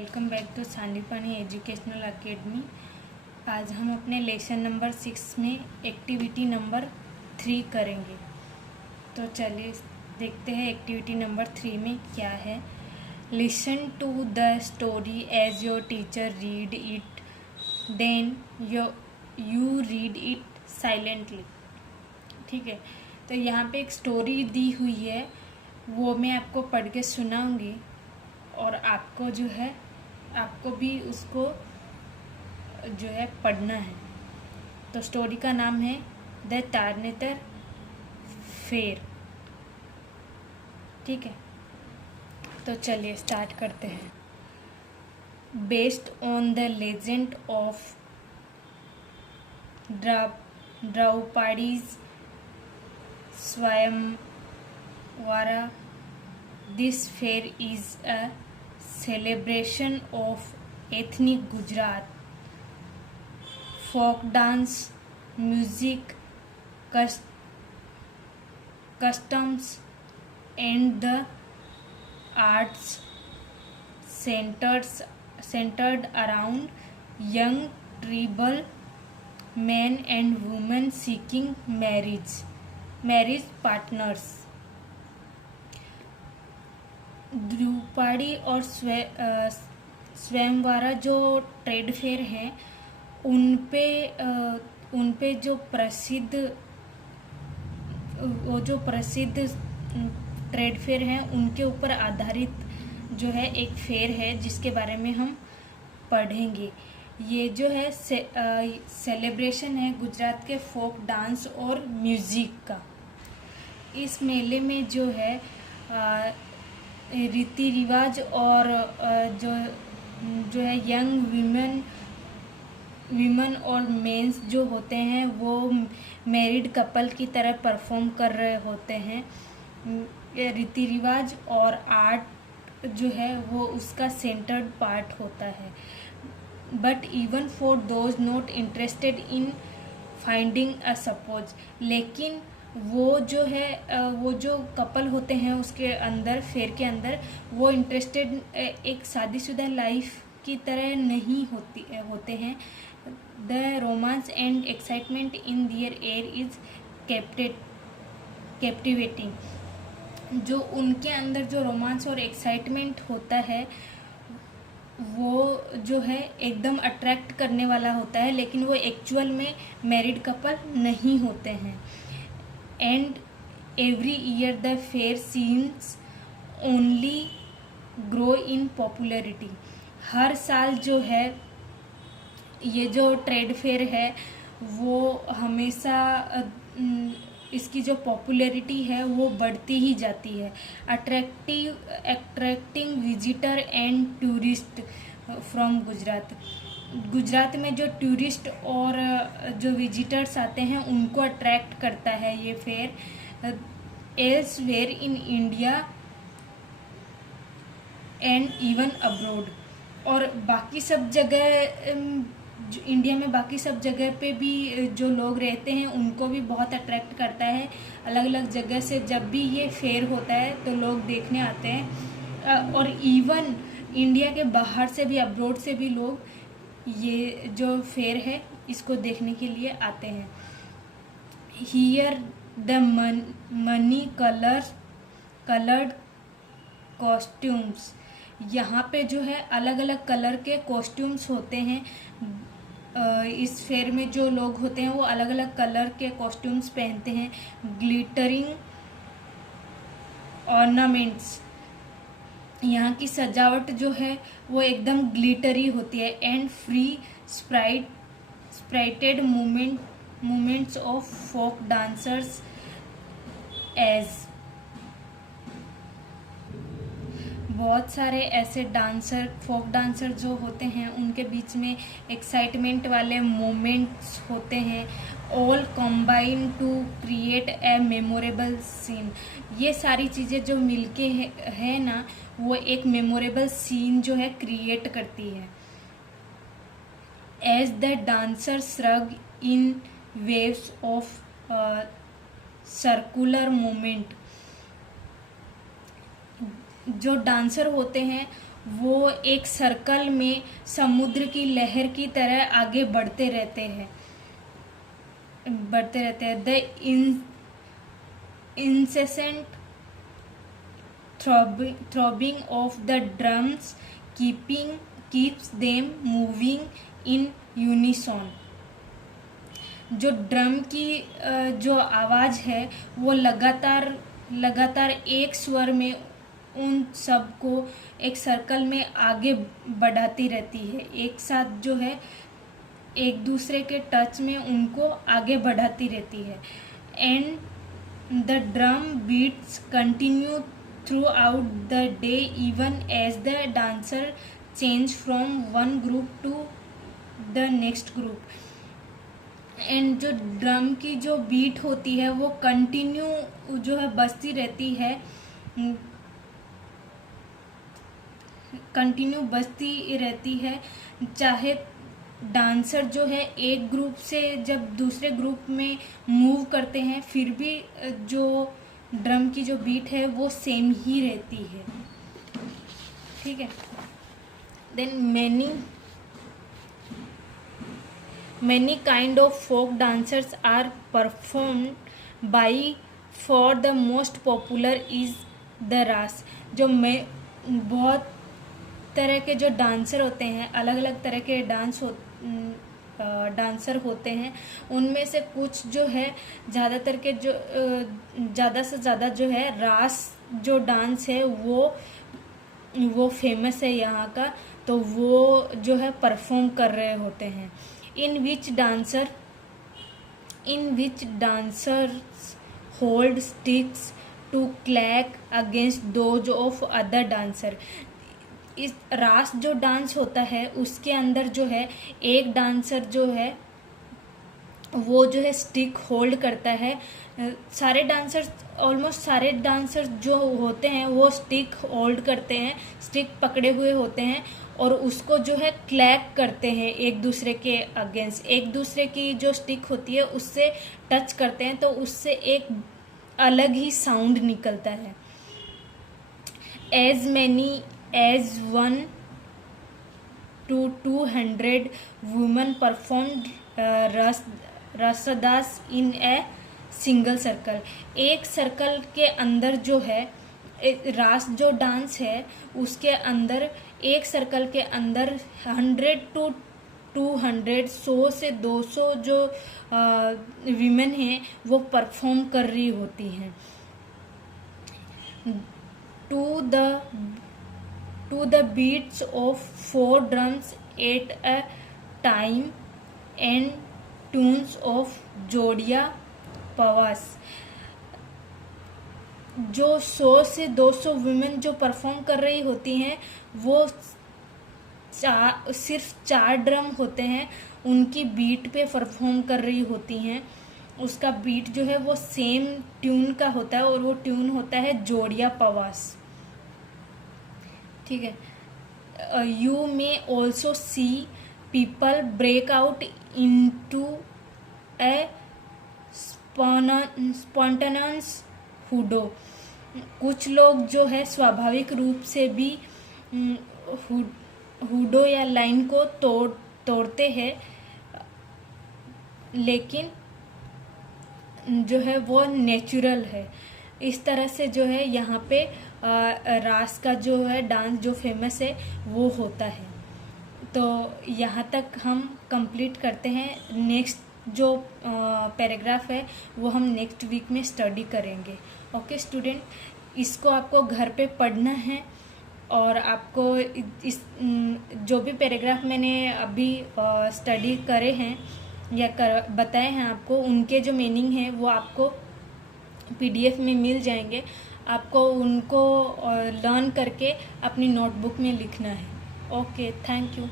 Welcome back to Sandipani educational academy. आज हम अपने लेसन नंबर 6 में एक्टिविटी नंबर 3 करेंगे। तो चलिए देखते हैं एक्टिविटी नंबर 3 में क्या है। Listen to the story as your teacher read it, then you read it silently. ठीक है, तो यहाँ पे एक स्टोरी दी हुई है, वो मैं आपको पढ़ के सुनाऊंगी और आपको जो है आपको भी उसको जो है पढ़ना है। तो स्टोरी का नाम है द टार्नेटर फेर। ठीक है, तो चलिए स्टार्ट करते हैं। Based on the legend of Draupadi's swayamvara, this fair is a celebration of ethnic Gujarat, folk dance, music, customs and the arts centered around young tribal men and women seeking marriage partners। Draupadi और स्वयंवरा जो trade fair हैं उन पे जो प्रसिद्ध trade fair हैं उनके ऊपर आधारित जो है एक फेयर है जिसके बारे में हम पढ़ेंगे। ये जो है सेलिब्रेशन है गुजरात के फोक डांस और म्यूजिक का। इस मेले में जो है रीति रिवाज और जो है यंग वीमेन और मेंस जो होते हैं वो मैरिड कपल की तरह परफॉर्म कर रहे होते हैं। रीति रिवाज और आर्ट जो है वो उसका सेंटर्ड पार्ट होता है। But even for those not interested in finding a suppose, लेकिन वो जो कपल होते हैं उसके अंदर फेयर के अंदर वो इंटरेस्टेड एक शादीशुदा लाइफ की तरह नहीं होते हैं। The romance and excitement in their air is captivating. जो उनके अंदर जो रोमांस और एक्साइटमेंट होता है वो जो है एकदम अट्रैक्ट करने वाला होता है, लेकिन वो एक्चुअल में मैरिड कपल नहीं होते हैं। And every year the fair seems only grow in popularity। हर साल जो है ये जो ट्रेड फेयर है वो हमेशा इसकी जो पॉपुलैरिटी है वो बढ़ती ही जाती है। Attracting visitor and tourist from Gujarat में जो टूरिस्ट और जो विजिटर्स आते हैं उनको अट्रैक्ट करता है ये fair. Elsewhere in India and even abroad, और बाकी सब जगह इंडिया में बाकी सब जगह पे भी जो लोग रहते हैं उनको भी बहुत अट्रैक्ट करता है। अलग अलग जगह से जब भी ये फेयर होता है तो लोग देखने आते हैं, और इवन इंडिया के बाहर से भी अब्रॉड से भी लोग ये जो फेयर है इसको देखने के लिए आते हैं। Here the money coloured costumes, यहाँ पे जो है अलग अलग कलर के कॉस्ट्यूम्स होते हैं। इस फेयर में जो लोग होते हैं वो अलग अलग कलर के कॉस्ट्यूम्स पहनते हैं। ग्लिटरिंग ऑर्नामेंट्स, यहाँ की सजावट जो है वो एकदम ग्लिटरी होती है। And free spirited movements of folk dancers as, बहुत सारे ऐसे फोक डांसर जो होते हैं उनके बीच में एक्साइटमेंट वाले मोमेंट्स होते हैं। All combine to create a memorable scene, ये सारी चीज़ें जो मिलके है ना वो एक मेमोरेबल सीन जो है क्रिएट करती है। As the dancer shrug in waves of circular movement, जो डांसर होते हैं वो एक सर्कल में समुद्र की लहर की तरह आगे बढ़ते रहते हैं। The incessant throbbing of the drums keeps them moving in unison। जो ड्रम की जो आवाज़ है वो लगातार एक स्वर में उन सब को एक सर्कल में आगे बढ़ाती रहती है, एक साथ जो है एक दूसरे के टच में उनको आगे बढ़ाती रहती है। And the drum beats continue throughout the day even as the dancer change from one group to the next group. And जो ड्रम की जो बीट होती है वो कंटिन्यू जो है बजती रहती है, चाहे डांसर जो है एक ग्रुप से जब दूसरे ग्रुप में मूव करते हैं फिर भी जो ड्रम की जो बीट है वो सेम ही रहती है। ठीक है। Then many kind of folk dancers are performed by, for the most popular is the ras। जो बहुत तरह के जो डांसर होते हैं, अलग अलग तरह के डांसर होते हैं, उनमें से कुछ जो है ज़्यादातर के जो ज़्यादा से ज़्यादा जो है रास जो डांस है वो फेमस है यहाँ का, तो वो जो है परफॉर्म कर रहे होते हैं। in which dancers hold sticks to clack against those of other dancer। इस रास जो डांस होता है उसके अंदर जो है एक डांसर जो है वो जो है स्टिक होल्ड करता है। ऑलमोस्ट सारे डांसर जो होते हैं वो स्टिक होल्ड करते हैं, स्टिक पकड़े हुए होते हैं और उसको जो है क्लैक करते हैं एक दूसरे के अगेंस्ट, एक दूसरे की जो स्टिक होती है उससे टच करते हैं तो उससे एक अलग ही साउंड निकलता है। as many as 1 to 200 women performed रसदास इन ए सिंगल सर्कल। एक सर्कल के अंदर जो है रास जो डांस है उसके अंदर एक सर्कल के अंदर 100 to 200 100 से 200 जो वीमेन हैं वो परफॉर्म कर रही होती हैं। to the beats of 4 drums at a time and tunes of जोड़िया पवास। जो 100 से 200 वुमेन जो परफॉर्म कर रही होती हैं वो सिर्फ 4 ड्रम होते हैं उनकी बीट पे परफॉर्म कर रही होती हैं। उसका बीट जो है वो सेम ट्यून का होता है और वो ट्यून होता है जोड़िया पवास। ठीक है। You may also see people break out into a spontaneous hudo. कुछ लोग जो है स्वाभाविक रूप से भी हुडो या लाइन को तोड़ते हैं, लेकिन जो है वो नेचुरल है। इस तरह से जो है यहाँ पे रास का जो है डांस जो फेमस है वो होता है। तो यहाँ तक हम कंप्लीट करते हैं। नेक्स्ट जो पैराग्राफ है वो हम नेक्स्ट वीक में स्टडी करेंगे। ओके स्टूडेंट, इसको आपको घर पे पढ़ना है और आपको इस जो भी पैराग्राफ मैंने अभी स्टडी करे हैं या बताए हैं आपको, उनके जो मीनिंग है वो आपको पीडीएफ में मिल जाएंगे। आपको उनको लर्न करके अपनी नोटबुक में लिखना है। Okay, thank you.